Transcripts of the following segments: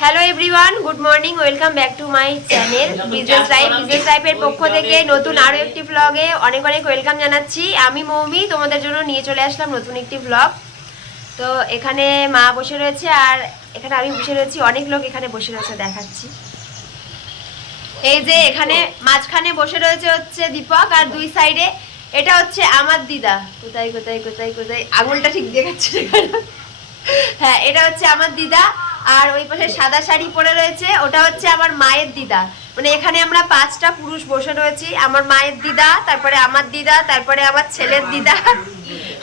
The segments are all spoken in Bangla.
Hello everyone, good morning, welcome back to my channel business লাইফের পক্ষ থেকে নতুন আরও একটি ব্লগে অনেক অনেক ওয়েলকাম জানাচ্ছি। আমি মৌমি তোমাদের জন্য নিয়ে চলে আসলাম নতুন একটি ব্লগ। তো এখানে মা বসে রয়েছে আর এখানে আমি বসে রয়েছি, অনেক লোক এখানে বসে রয়েছে, দেখাচ্ছি। এই যে এখানে মাঝখানে বসে রয়েছে হচ্ছে দীপক, আর দুই সাইডে এটা হচ্ছে আমার দিদা। কোথায় কোথায় কোথায় কোথায় আঙুলটা ঠিক দেখাচ্ছে, হ্যাঁ এটা হচ্ছে আমার দিদা। আর ওই পাশে সাদা শাড়ি পরে রয়েছে, ওটা হচ্ছে আমার মায়ের দিদা। মানে এখানে আমরা 5টা পুরুষ বসে রয়েছি, আমার মায়ের দিদা, তারপরে আমার দিদা, তারপরে আমার ছেলের দিদা,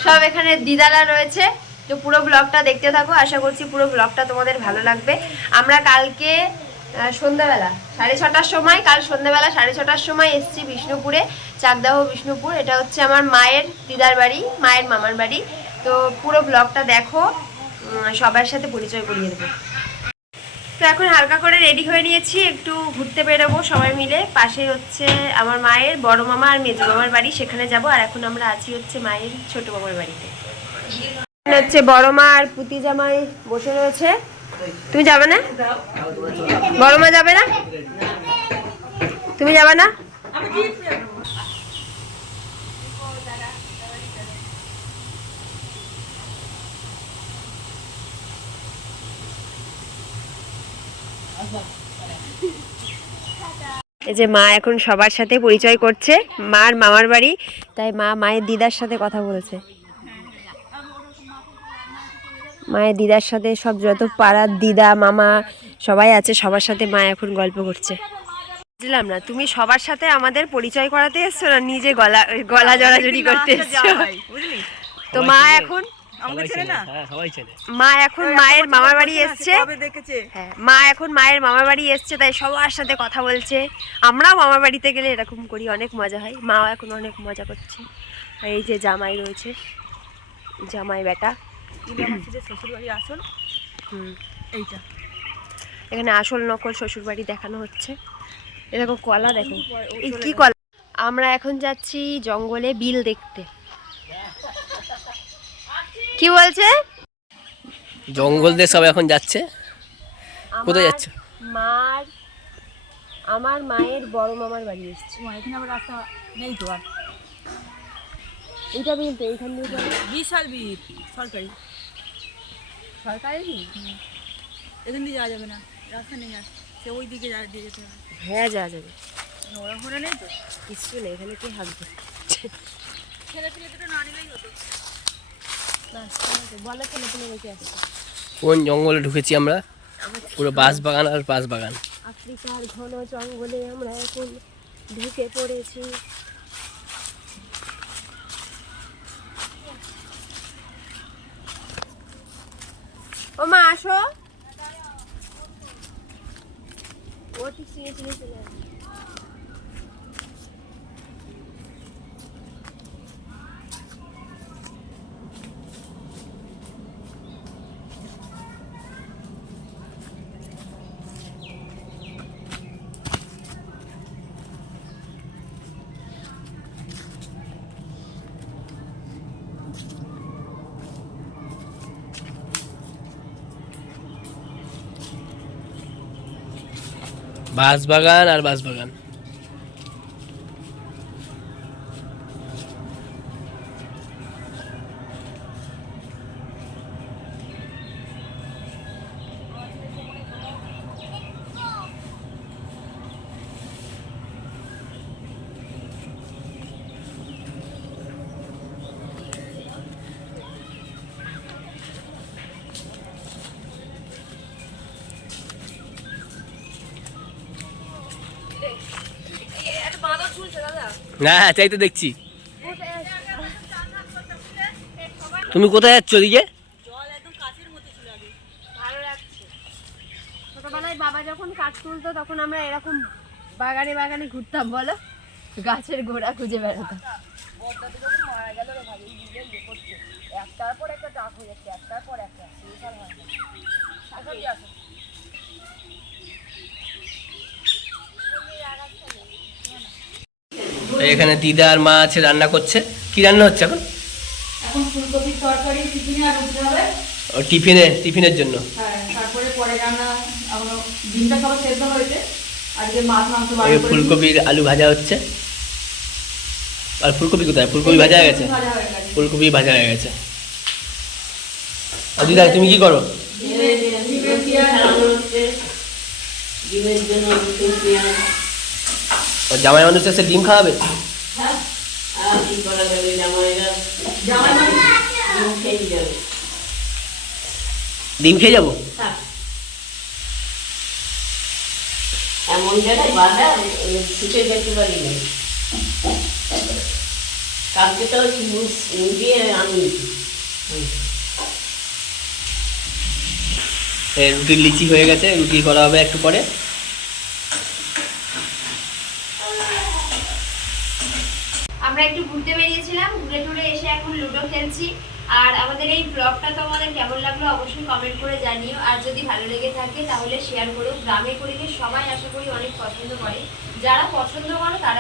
সব এখানে দিদারা রয়েছে। তো পুরো ব্লগটা দেখতে থাকো, আশা করছি পুরো ব্লগটা তোমাদের ভালো লাগবে। আমরা কালকে সন্ধ্যাবেলা 6:30টার সময়, কাল সন্ধ্যাবেলা 6:30টার সময় এসেছি বিষ্ণুপুরে, চাকদাহ বিষ্ণুপুর। এটা হচ্ছে আমার মায়ের দিদার বাড়ি, মায়ের মামার বাড়ি। তো পুরো ব্লগটা দেখো, সবার সাথে পরিচয় করিয়ে দেবো। তো এখন হালকা করে রেডি হয়ে নিয়েছি, একটু ঘুরতে বেরোবো সবাই মিলে। পাশে হচ্ছে আমার মায়ের বড় মামা আর মেজো মামার বাড়ি, সেখানে যাব। আর এখন আমরা আছি হচ্ছে মায়ের ছোট মামার বাড়িতে। হচ্ছে বড় মা আর পুতি জামাই বসে রয়েছে। তুমি যাবে না? বড় মা যাবে না? তুমি যাবে না? এই যে মা এখন সবার সাথে পরিচয় করছে, মার মামার বাড়ি, তাই মা মায়ের দিদার সাথে কথা বলছে। মায়ের দিদার সাথে সব যত পাড়ার দিদা মামা সবাই আছে, সবার সাথে মা এখন গল্প করছে। বুঝলাম না, তুমি সবার সাথে আমাদের পরিচয় করাতে এসছো না নিজে গলা গলা জড়াজড়ি করতে এসছো? তো মা এখন মায়ের মামার বাড়ি এসছে। হ্যাঁ, মা এখন মায়ের মামার বাড়ি এসছে, তাই সবার সাথে কথা বলছে। আমরাও মামার বাড়িতে গেলে এরকম করি, অনেক মজা হয়। মাও এখন অনেক মজা করছে। আর এই যে জামাই রয়েছে, জামাই বেটা। শ্বশুরবাড়ি আসল, এইটা এখানে আসল নকল শ্বশুরবাড়ি দেখানো হচ্ছে। এ দেখো কলা, দেখো এই কি কলা। আমরা এখন যাচ্ছি জঙ্গলে বিল দেখতে। কি বলছে? জঙ্গল দিয়ে সব এখন যাচ্ছে। কোথায় যাচ্ছে? আমার মায়ের বড় মামার বাড়ি এসছে। এখানে আবার রাস্তা নেই তো আর। এইটা বিল তো, এইখান দিয়ে বিশাল বিল, সরকারি বিল। এখান দিয়ে যাওয়া যাবে না, রাস্তা নেই আর, সে ওই দিকে যেতে হবে। হ্যাঁ যাওয়া যাবে, ওরা ঘোরা নেই তো, কিছু নেই এখানে, কি হাঁটবে? ছেলে পেলে দুটো না নিলেই হতো। বলে ছেলে পেলে রেখে আসছে। কোন জঙ্গলে ঢুকেছি আমরা? পুরো বাঁশ বাগান আর বাঁশ বাগান। আফ্রিকার ঘন জঙ্গলে আমরা এখন ঢুকে পড়েছি। ও মা আসো, ও ঠিক চিনে চিনে চলে আসে। বাঁশ বাগান আর বাঁশ বাগান। হ্যাঁ তাই তো দেখছি। তুমি কোথায় যাচ্ছ ওদিকে? ভালো লাগছে। ছোটবেলায় বাবা যখন কাঠ তুলতো তখন আমরা এরকম বাগানে বাগানে ঘুরতাম, বলো, গাছের গোড়া খুঁজে বেড়াতাম। একটার পর একটা ডাক হয়ে যাচ্ছে, একটার পর একটা। এখানে দিদা আর মা আছে, রান্না করছে। কি রান্না হচ্ছে এখন? এখন ফুলকপির তরকারি টিফিনে আর উঠতে হবে। ও টিফিনের জন্য। হ্যাঁ, তারপরে পরে রান্না এখন ডিমটা সব সেদ্ধ হয়েছে, আজকে মাছ মাংস এই বাড়ি করে ফুলকপির আলু ভাজা হচ্ছে। আর ফুলকপি কোথায়? ফুলকপি ভাজা হয়ে গেছে। ভাজা হয়ে গেছে। ফুলকপি ভাজা হয়ে গেছে। আর দিদা তুমি কি করো? ডিমের পেঁয়াজ ডিমের জন্য দুটো পেঁয়াজ। আর জামাই মানুষ এসে ডিম খাওয়াবে? আর কি করা যাবে, জামাইরা জামাই মানে ডিম খেয়ে যাবে। ডিম খেয়ে যাবো? থাক। এমন জায়গায় বাঁধা ছুটে যেতে পারি না। কালকে তো দিয়ে আমি রুটির লিচি হয়ে গেছে, রুটি করা হবে একটু পরে। আমরা একটু ঘুরতে বেরিয়েছিলাম, ঘুরে টুরে এসে এখন লুডো খেলছি। আর আমাদের এই ব্লগটা তোমাদের কেমন লাগলো অবশ্যই কমেন্ট করে জানিও। আর যদি ভালো লেগে থাকে তাহলে শেয়ার করো। গ্রামের পরিবেশ সবাই আশা করি অনেক পছন্দ করে, যারা পছন্দ করো তারা